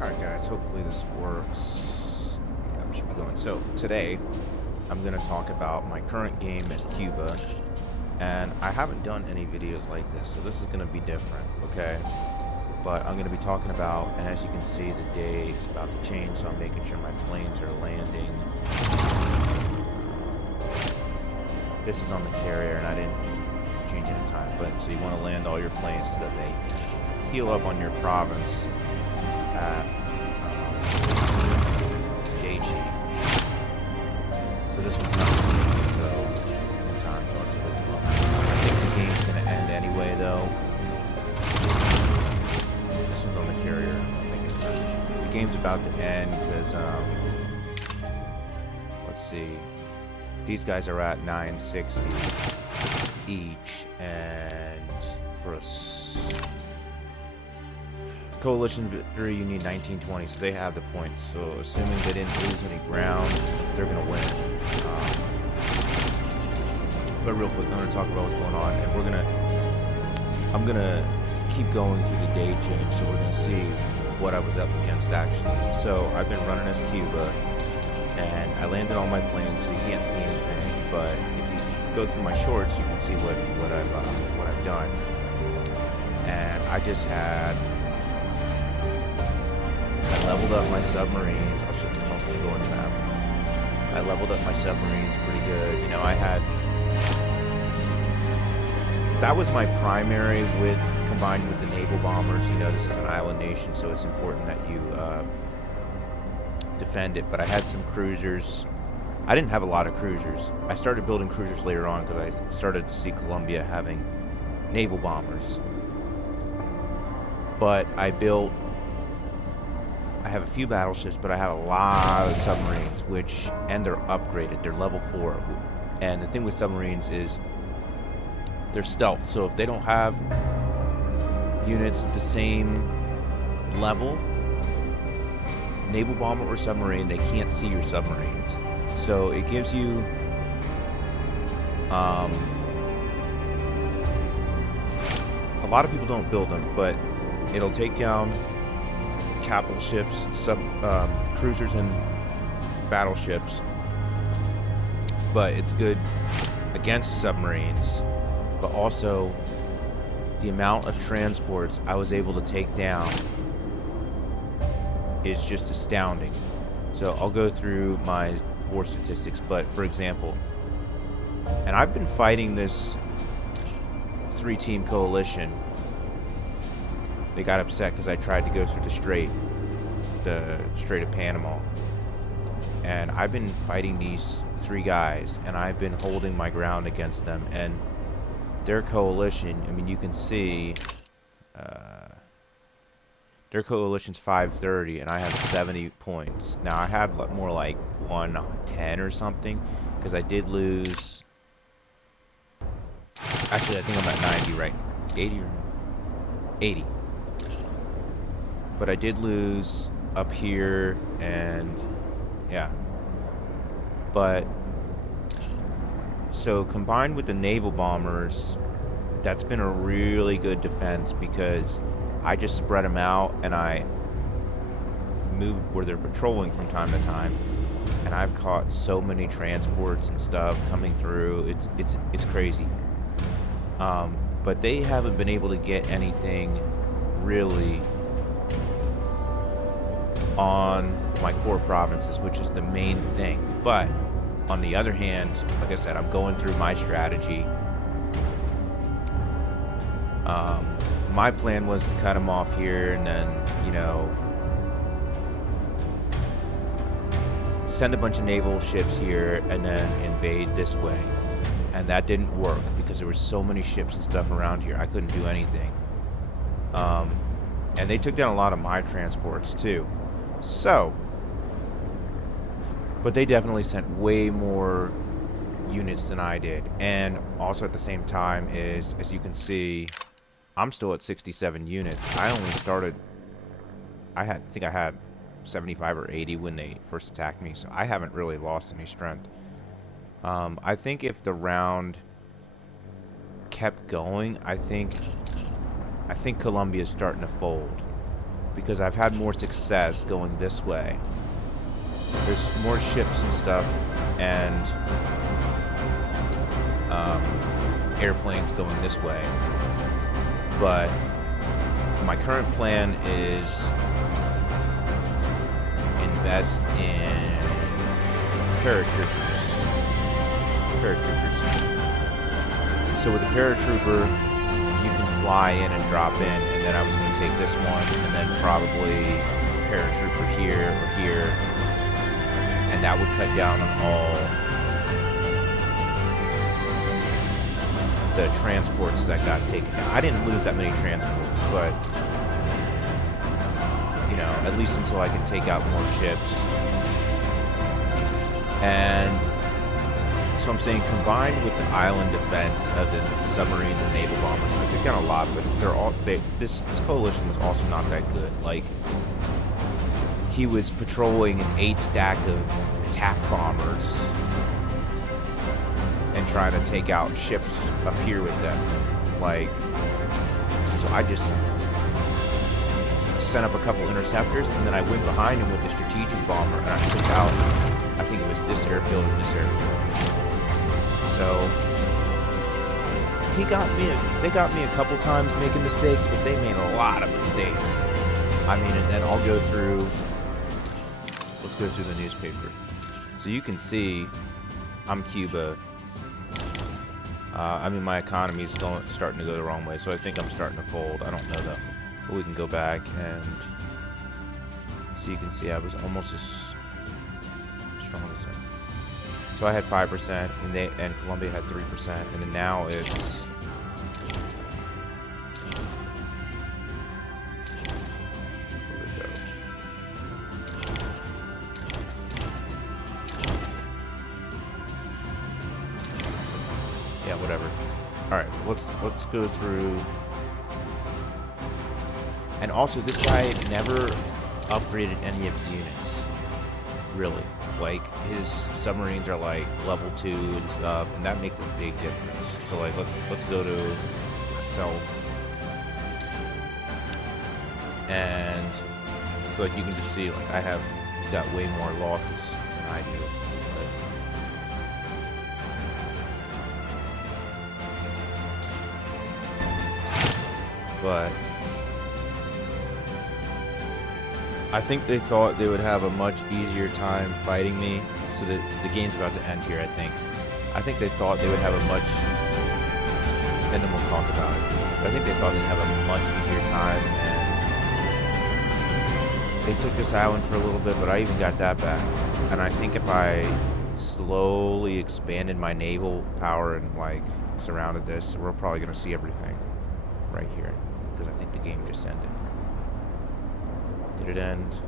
Alright guys, hopefully this works. Yeah, we should be going. So today I'm going to talk about my current game as Cuba, and I haven't done any videos like this, so this is going to be different, okay? But I'm going to be talking about, and as you can see, the day is about to change, so I'm making sure my planes are landing. This is on the carrier, and I didn't change any time, but so you want to land all your planes so that they heal up on your province at day change. So this one's not coming, so in time, so it's really low. I think the game's gonna end anyway, though. This one's on the carrier. I think the game's about to end because let's see, these guys are at 960 each, and for a coalition victory you need 1920, so they have the points. So assuming they didn't lose any ground, they're gonna win. But real quick, I'm gonna talk about what's going on, and I'm gonna keep going through the day change, so we're gonna see what I was up against actually. So I've been running as Cuba, and I landed on my plane, so you can't see anything. But if you go through my shorts, you can see what I've done. And I just had I leveled up my submarines. I'll go on the map. I leveled up my submarines pretty good. You know, that was my primary combined with the naval bombers. You know, this is an island nation, so it's important that you defend it. But I had some cruisers. I didn't have a lot of cruisers. I started building cruisers later on because I started to see Colombia having naval bombers. But I have a few battleships, but I have a lot of submarines, and they're upgraded. They're level 4. And the thing with submarines is they're stealth. So if they don't have units the same level, naval bomber or submarine, they can't see your submarines. So it gives you a lot of people don't build them, but it'll take down capital ships, cruisers, and battleships. But it's good against submarines. But also, the amount of transports I was able to take down is just astounding. So I'll go through my war statistics. But for example, and I've been fighting this 3-team coalition. They got upset because I tried to go through the Strait of Panama, and I've been fighting these 3 guys, and I've been holding my ground against them. And their coalition, I mean, you can see their coalition's 530, and I have 70 points. Now I had more like 110 or something because I did lose. Actually, I think I'm at 90, right? 80 or 80. But I did lose up here, and yeah. But so combined with the naval bombers, that's been a really good defense because I just spread them out and I moved where they're patrolling from time to time, and I've caught so many transports and stuff coming through. It's crazy. But they haven't been able to get anything really on my core provinces, which is the main thing. But on the other hand, like I said, I'm going through my strategy. My plan was to cut them off here and then, you know, send a bunch of naval ships here and then invade this way. And that didn't work because there were so many ships and stuff around here. I couldn't do anything. And they took down a lot of my transports too. So, but they definitely sent way more units than I did. And also at the same time is, as you can see, I'm still at 67 units. I only started, I think I had 75 or 80 when they first attacked me, so I haven't really lost any strength. I think if the round kept going, I think Colombia's starting to fold. because I've had more success going this way. There's more ships and stuff, and airplanes going this way. But my current plan is invest in paratroopers. So with a paratrooper, you can fly in and drop in, and then I was going to take this one, and then probably paratrooper here or here, and that would cut down on all the transports that got taken down. I didn't lose that many transports, but you know, at least until I can take out more ships. And so I'm saying, combined with the island defense of the submarines and naval bombers, I took down a lot, but this coalition was also not that good. Like, he was patrolling an 8-stack of attack bombers and trying to take out ships up here with them. Like, so I just sent up a couple interceptors, and then I went behind him with the strategic bomber, and I took out, I think it was this airfield and this airfield. So they got me a couple times making mistakes, but they made a lot of mistakes. I mean, and then I'll go through, let's go through the newspaper. So you can see, I'm Cuba. I mean, my economy is starting to go the wrong way, so I think I'm starting to fold. I don't know though. But we can go back and so you can see I was almost as strong as them. So I had 5%, and Colombia had 3%, and then now it's where we go. Yeah, whatever. All right, let's go through. And also, this guy never upgraded any of his units, really. Like, his submarines are like level 2 and stuff, and that makes a big difference. So like, let's go to myself, and so like you can just see, like, he's got way more losses than I do. But I think they thought they would have a much easier time fighting me. So the game's about to end here, I think. I think they thought they would have a much, and then we'll talk about it. But I think they thought they'd have a much easier time, and they took this island for a little bit, but I even got that back. And I think if I slowly expanded my naval power and like surrounded this, we're probably gonna see everything right here, because I think the game just ended. Did it end?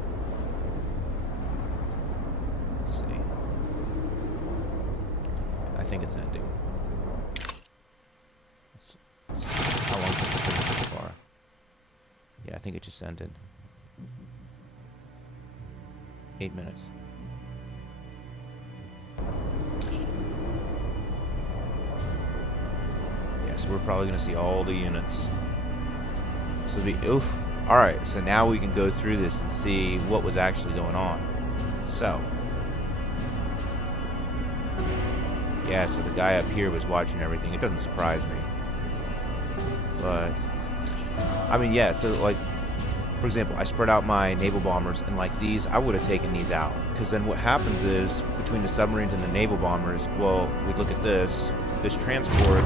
Let's see. I think it's ending. Let's see. How long has it been so far? Yeah, I think it just ended. 8 minutes. Yeah, so we're probably going to see all the units. So it'll be, oof. Alright, so now we can go through this and see what was actually going on. So, yeah, so the guy up here was watching everything. It doesn't surprise me. But, I mean, yeah, so like, for example, I spread out my naval bombers, and like these, I would have taken these out. Because then what happens is, between the submarines and the naval bombers, well, we look at this transport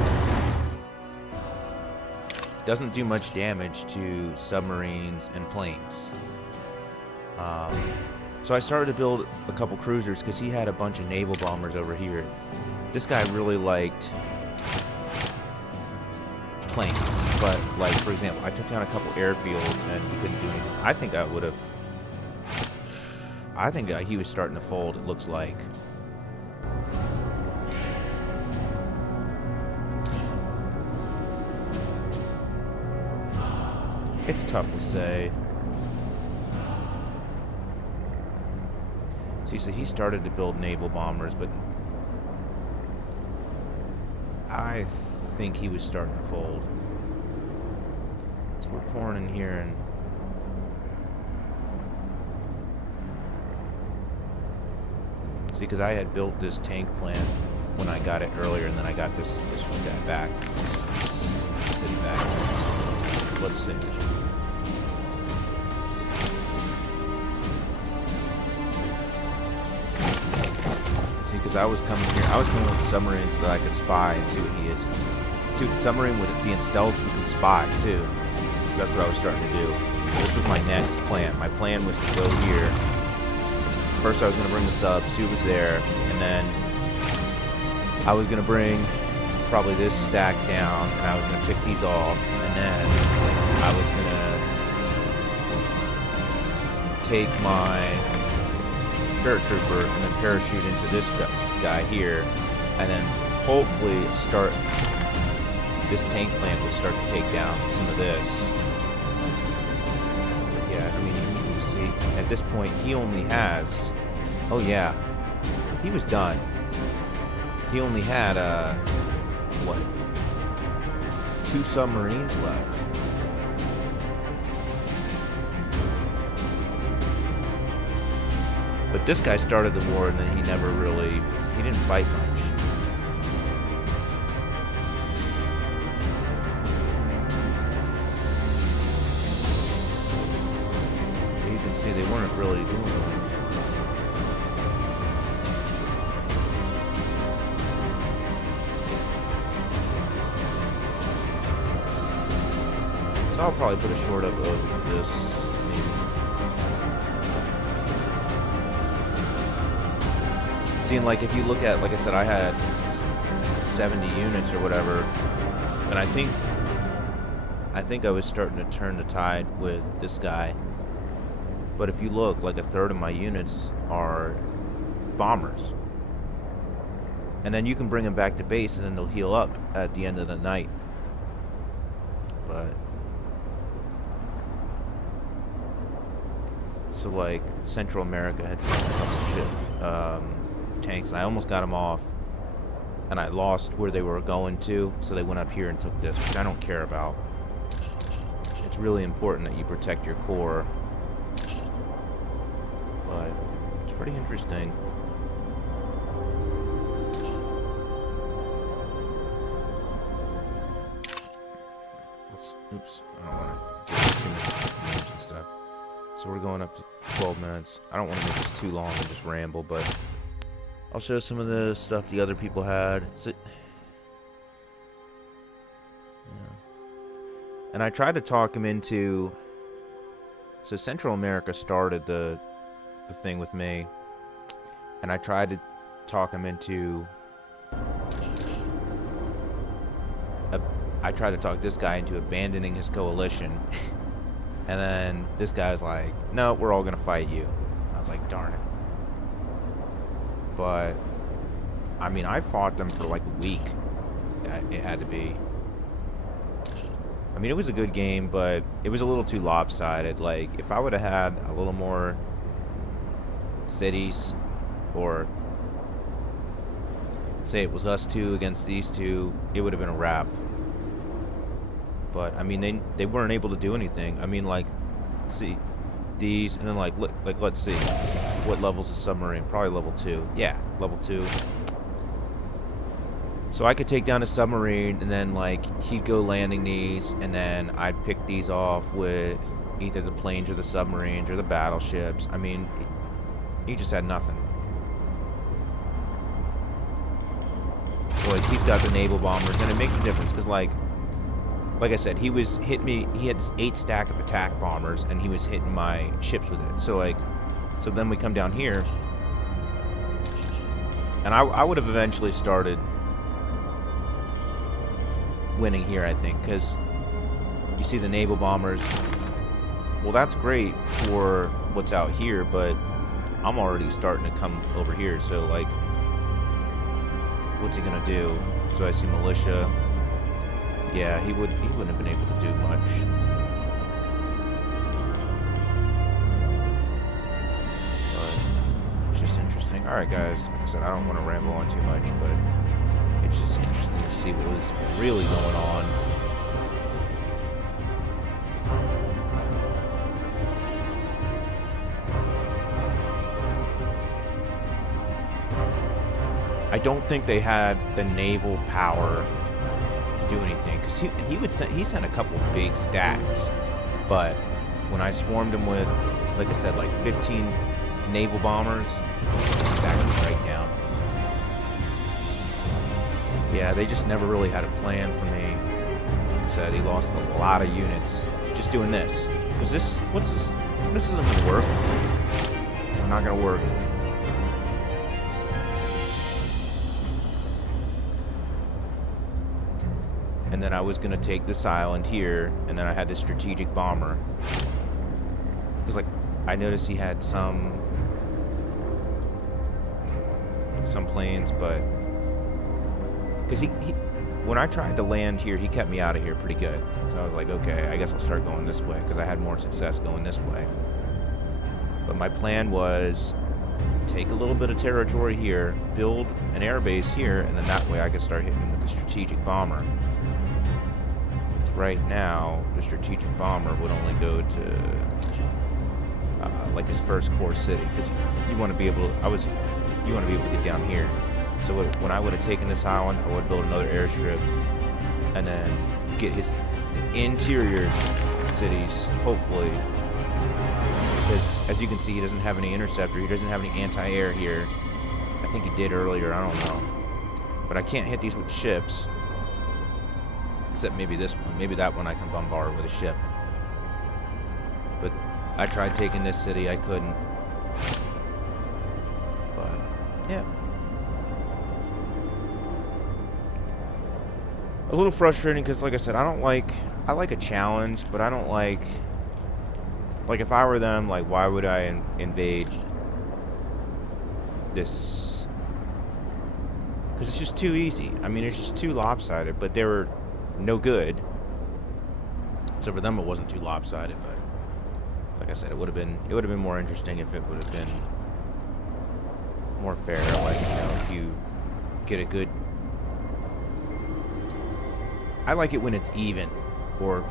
doesn't do much damage to submarines and planes. So I started to build a couple cruisers because he had a bunch of naval bombers over here. This guy really liked planes, but like, for example, I took down a couple airfields and he couldn't do anything. I think he was starting to fold, it looks like. It's tough to say. See, so he started to build naval bombers, but I think he was starting to fold. So we're pouring in here, and See, because I had built this tank plant when I got it earlier, and then I got this one guy back. This city back. Let's see. See, because I was coming with submarines so that I could spy and see what he is. See, with the submarine with it being stealth, you can spy too. So that's what I was starting to do. This was my next plan. My plan was to go here. So first, I was going to bring the sub, see what was there, and then I was going to bring probably this stack down, and I was going to pick these off, and then I was going to take my paratrooper and then parachute into this guy here, and then hopefully start this tank plant will start to take down some of this. But yeah, I mean, you can just see at this point he only has, oh yeah, he was done. He only had what, 2 submarines left. But this guy started the war, and then he didn't fight much. You can see they weren't really doing much. So I'll probably put a short up of this, maybe. Seeing, like, if you look at, like I said, I had 70 units or whatever, and I think I was starting to turn the tide with this guy. But if you look, like, a third of my units are bombers. And then you can bring them back to base, and then they'll heal up at the end of the night. But so, like, Central America had sent a couple ship tanks, and I almost got them off, and I lost where they were going to, so they went up here and took this, which I don't care about. It's really important that you protect your core, but it's pretty interesting. Oops, I don't want to get too much names and stuff. So we're going up to 12 minutes. I don't want to make this too long and just ramble, but I'll show some of the stuff the other people had. So, yeah. And I tried to talk him into... So Central America started the thing with me, and I tried to talk him into... I tried to talk this guy into abandoning his coalition, and then this guy was like, no, we're all gonna fight you. I was like, darn it. But I mean, I fought them for like a week. It had to be. I mean, it was a good game, but it was a little too lopsided. Like, if I would have had a little more cities, or say it was us two against these two, it would have been a wrap. But I mean, they weren't able to do anything. I mean, like, see these, and then like let's see, what level's a submarine? Probably level 2. Yeah, level 2. So I could take down a submarine, and then like he'd go landing these, and then I'd pick these off with either the planes or the submarines or the battleships. I mean, he just had nothing. So like he's got the naval bombers, and it makes a difference because like I said, he was hitting me. He had this 8 stack of attack bombers, and he was hitting my ships with it. So like, so then we come down here, and I would have eventually started winning here, I think, because you see the naval bombers. Well, that's great for what's out here, but I'm already starting to come over here. So like, what's he gonna do? So I see militia. Yeah, he wouldn't have been able to do much. But it's just interesting. Alright guys, like I said, I don't want to ramble on too much, but it's just interesting to see what was really going on. I don't think they had the naval power to do anything, because he sent a couple big stacks, but when I swarmed him with, like I said, like 15 naval bombers, stacked them right down. Yeah, they just never really had a plan for me. Like I said, he lost a lot of units just doing this. Because this isn't gonna work. Not gonna work. And then I was gonna take this island here, and then I had this strategic bomber. Because like I noticed he had some planes, but because he when I tried to land here, he kept me out of here pretty good. So I was like, okay, I guess I'll start going this way because I had more success going this way. But my plan was take a little bit of territory here, build an air base here, and then that way I could start hitting with the strategic bomber. Right now, the strategic bomber would only go to like his first core city, because you want to be able to, you want to be able to get down here. So when I would have taken this island, I would build another airstrip, and then get his interior cities, hopefully. Because as you can see, he doesn't have any interceptor, he doesn't have any anti-air here. I think he did earlier, I don't know. But I can't hit these with ships. Except maybe this one. Maybe that one I can bombard with a ship. But I tried taking this city, I couldn't. But, yeah. A little frustrating because, like I said, I like a challenge, but I don't like if I were them, like, why would I invade this? Because it's just too easy. I mean, it's just too lopsided, but they were no good. So for them it wasn't too lopsided, but like I said, it would have been more interesting if it would have been more fair, like, you know, if you get a good, I like it when it's even, or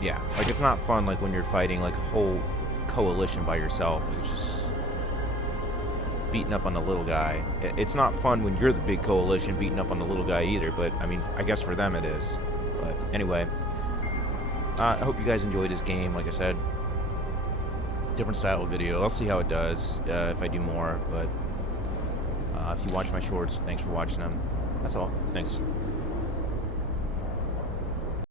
yeah, like it's not fun like when you're fighting like a whole coalition by yourself. It's just beating up on the little guy. It's not fun when you're the big coalition beating up on the little guy either, but I mean, I guess for them it is. But anyway, I hope you guys enjoyed this game. Like I said, different style of video. I'll see how it does if I do more, but if you watch my shorts, thanks for watching them. That's all. Thanks.